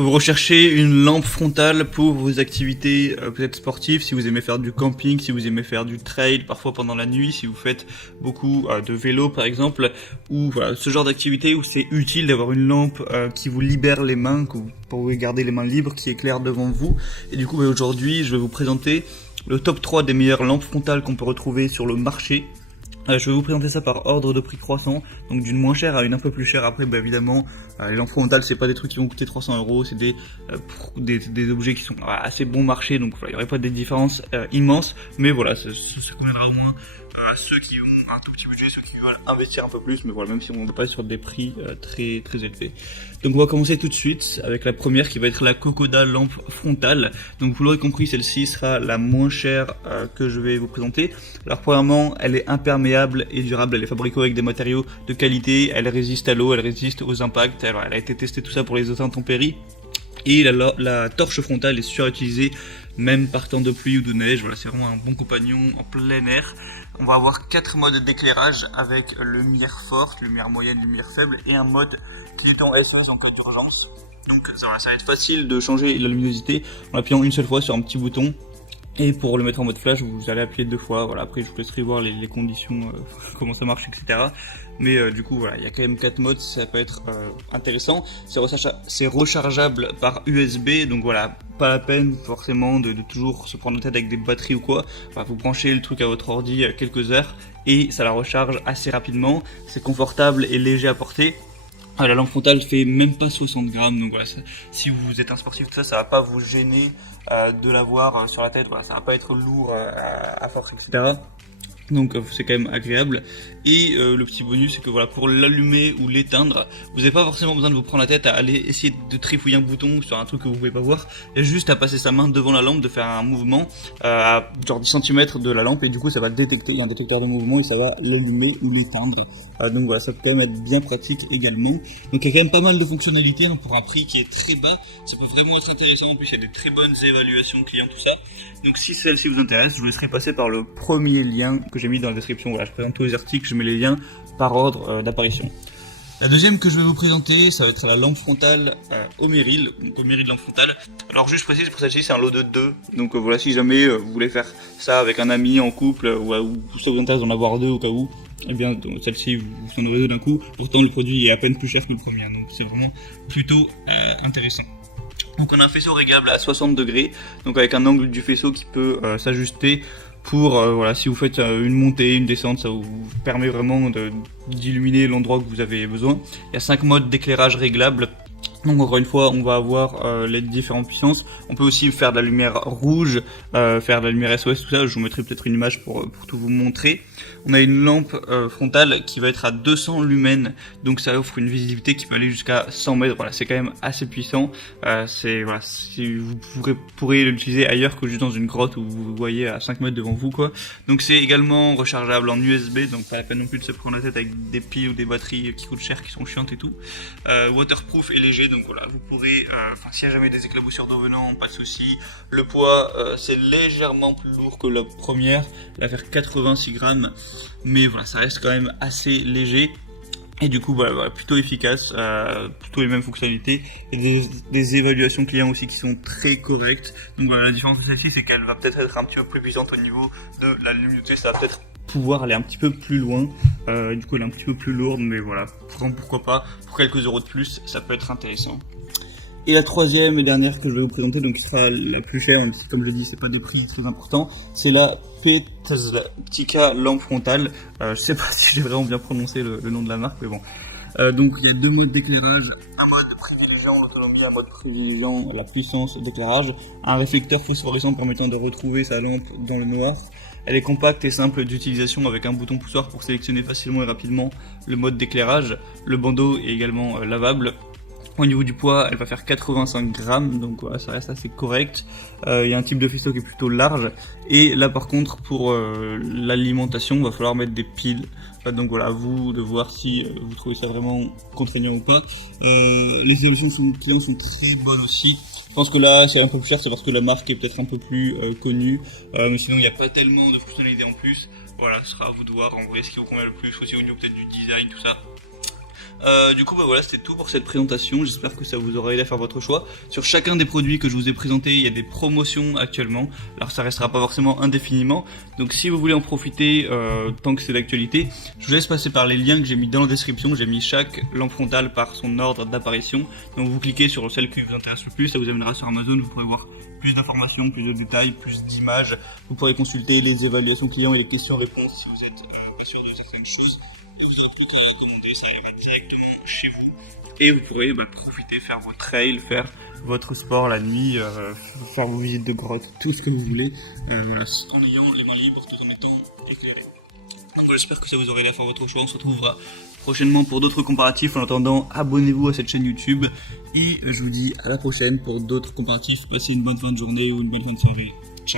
Vous recherchez une lampe frontale pour vos activités peut-être sportives, si vous aimez faire du camping, si vous aimez faire du trail, parfois pendant la nuit, si vous faites beaucoup de vélo par exemple, ou voilà, ce genre d'activité où c'est utile d'avoir une lampe qui vous libère les mains, que vous pouvez garder les mains libres, qui éclaire devant vous. Et du coup aujourd'hui je vais vous présenter le top 3 des meilleures lampes frontales qu'on peut retrouver sur le marché. Je vais vous présenter ça par ordre de prix croissant, donc d'une moins chère à une un peu plus chère. Après, bah, évidemment, les lampes frontales, c'est pas des trucs qui vont coûter 300 €, c'est des objets qui sont assez bon marché, donc voilà, il n'y aurait pas des différences immenses, mais voilà, ça conviendra au moins à ceux qui ont un tout petit budget, ceux qui veulent investir un peu plus, mais voilà, même si on ne va pas sur des prix très élevés. Donc on va commencer tout de suite avec la première qui va être la Kokoda lampe frontale. Donc vous l'aurez compris, celle-ci sera la moins chère que je vais vous présenter. Alors premièrement, elle est imperméable et durable, elle est fabriquée avec des matériaux de qualité, elle résiste à l'eau, elle résiste aux impacts, elle a été testée tout ça pour les hautes intempéries. Et la torche frontale est sûre à utiliser même par temps de pluie ou de neige. Voilà, c'est vraiment un bon compagnon en plein air. On va avoir 4 modes d'éclairage avec lumière forte, lumière moyenne, lumière faible et un mode clignotant SOS en cas d'urgence. Donc ça va être facile de changer la luminosité en appuyant une seule fois sur un petit bouton. Et pour le mettre en mode flash, vous allez appuyer 2 fois. Voilà, après je vous laisserai voir les conditions, comment ça marche, etc. Mais du coup voilà, il y a quand même 4 modes, ça peut être intéressant. C'est rechargeable par USB, donc voilà, pas la peine forcément de toujours se prendre la tête avec des batteries ou quoi. Enfin, vous branchez le truc à votre ordi quelques heures et ça la recharge assez rapidement. C'est confortable et léger à porter. La lampe frontale fait même pas 60 grammes, donc voilà, si vous êtes un sportif, tout ça, ça va pas vous gêner de l'avoir sur la tête, voilà, ça va pas être lourd à force, etc. Donc c'est quand même agréable. Et le petit bonus, c'est que voilà, pour l'allumer ou l'éteindre, vous n'avez pas forcément besoin de vous prendre la tête à aller essayer de trifouiller un bouton sur un truc que vous pouvez pas voir. Il y a juste à passer sa main devant la lampe, de faire un mouvement à genre 10 cm de la lampe, et du coup ça va détecter, il y a un détecteur de mouvement et ça va l'allumer ou l'éteindre. Donc voilà, ça peut quand même être bien pratique également. Donc il y a quand même pas mal de fonctionnalités, hein, pour un prix qui est très bas, ça peut vraiment être intéressant. En plus il y a des très bonnes évaluations clients, tout ça. Donc si celle-ci vous intéresse, je vous laisserai passer par le premier lien que j'ai mis dans la description. Voilà, je présente tous les articles, je mets les liens par ordre d'apparition. La deuxième que je vais vous présenter, ça va être la lampe frontale Omeril, donc Omeril lampe frontale. Alors juste précise, pour celle-ci c'est un lot de 2, donc voilà, si jamais vous voulez faire ça avec un ami en couple, ou ça vous intéresse d'en avoir 2 au cas où, eh bien celle-ci vous en aurez 2 d'un coup. Pourtant le produit est à peine plus cher que le premier, donc c'est vraiment plutôt intéressant. Donc on a un faisceau réglable à 60 degrés, donc avec un angle du faisceau qui peut s'ajuster pour voilà, si vous faites une montée, une descente, ça vous permet vraiment d'illuminer l'endroit que vous avez besoin. Il y a 5 modes d'éclairage réglables. Donc encore une fois, on va avoir les différentes puissances. On peut aussi faire de la lumière rouge, faire de la lumière SOS, tout ça. Je vous mettrai peut-être une image pour tout vous montrer. On a une lampe frontale qui va être à 200 lumens, donc ça offre une visibilité qui peut aller jusqu'à 100 mètres. Voilà, c'est quand même assez puissant. Voilà, si vous pourrez l'utiliser ailleurs que juste dans une grotte où vous voyez à 5 mètres devant vous, quoi. Donc c'est également rechargeable en USB, donc pas la peine non plus de se prendre la tête avec des piles ou des batteries qui coûtent cher, qui sont chiantes et tout. Waterproof et léger, donc voilà, vous pourrez, s'il y a jamais des éclaboussures d'eau venant, pas de souci. Le poids, c'est légèrement plus lourd que la première, elle va faire 86 grammes, mais voilà, ça reste quand même assez léger. Et du coup, voilà, plutôt efficace, plutôt les mêmes fonctionnalités, et des évaluations clients aussi qui sont très correctes. Donc voilà, la différence de celle-ci, c'est qu'elle va peut-être être un petit peu plus puissante au niveau de la luminosité, ça va peut-être pouvoir aller un petit peu plus loin, du coup elle est un petit peu plus lourde, mais voilà, pourquoi pas, pour quelques euros de plus, ça peut être intéressant. Et la troisième et dernière que je vais vous présenter, donc qui sera la plus chère, même si comme je l'ai dit, c'est pas des prix très importants, c'est la Petzltica lampe frontale. Je sais pas si j'ai vraiment bien prononcé le nom de la marque, mais bon. Donc il y a 2 modes d'éclairage, un mode privilégiant l'autonomie, un mode privilégiant la puissance d'éclairage, un réflecteur phosphorescent permettant de retrouver sa lampe dans le noir. Elle est compacte et simple d'utilisation avec un bouton poussoir pour sélectionner facilement et rapidement le mode d'éclairage. Le bandeau est également lavable. Au niveau du poids, elle va faire 85 grammes, donc voilà, ça reste assez correct. Il y a un type de faisceau qui est plutôt large. Et là par contre, pour l'alimentation, il va falloir mettre des piles. Donc voilà, à vous de voir si vous trouvez ça vraiment contraignant ou pas. Les évaluations clients sont très bonnes aussi. Je pense que là, c'est un peu plus cher, c'est parce que la marque est peut-être un peu plus connue. Mais sinon, il n'y a pas tellement de fonctionnalités en plus. Voilà, ce sera à vous de voir en vrai ce qui vous convient le plus, aussi au niveau peut-être du design, tout ça. Du coup, bah voilà, c'était tout pour cette présentation. J'espère que ça vous aura aidé à faire votre choix. Sur chacun des produits que je vous ai présentés, il y a des promotions actuellement. Alors ça restera pas forcément indéfiniment. Donc si vous voulez en profiter tant que c'est d'actualité, je vous laisse passer par les liens que j'ai mis dans la description. J'ai mis chaque lampe frontale par son ordre d'apparition. Donc vous cliquez sur celle qui vous intéresse le plus, ça vous amènera sur Amazon. Vous pourrez voir plus d'informations, plus de détails, plus d'images. Vous pourrez consulter les évaluations clients et les questions-réponses si vous êtes pas sûr de certaines choses. Et vous n'aurez plus qu'à la commander, ça arrivera directement chez vous. Et vous pourrez profiter, faire vos trails, faire votre sport la nuit, faire vos visites de grotte, tout ce que vous voulez, voilà, en ayant les mains libres, tout en étant éclairé. Donc voilà, j'espère que ça vous aura aidé à faire votre choix. On se retrouvera prochainement pour d'autres comparatifs. En attendant, abonnez-vous à cette chaîne YouTube. Et je vous dis à la prochaine pour d'autres comparatifs. Passez une bonne fin de journée ou une belle fin de soirée.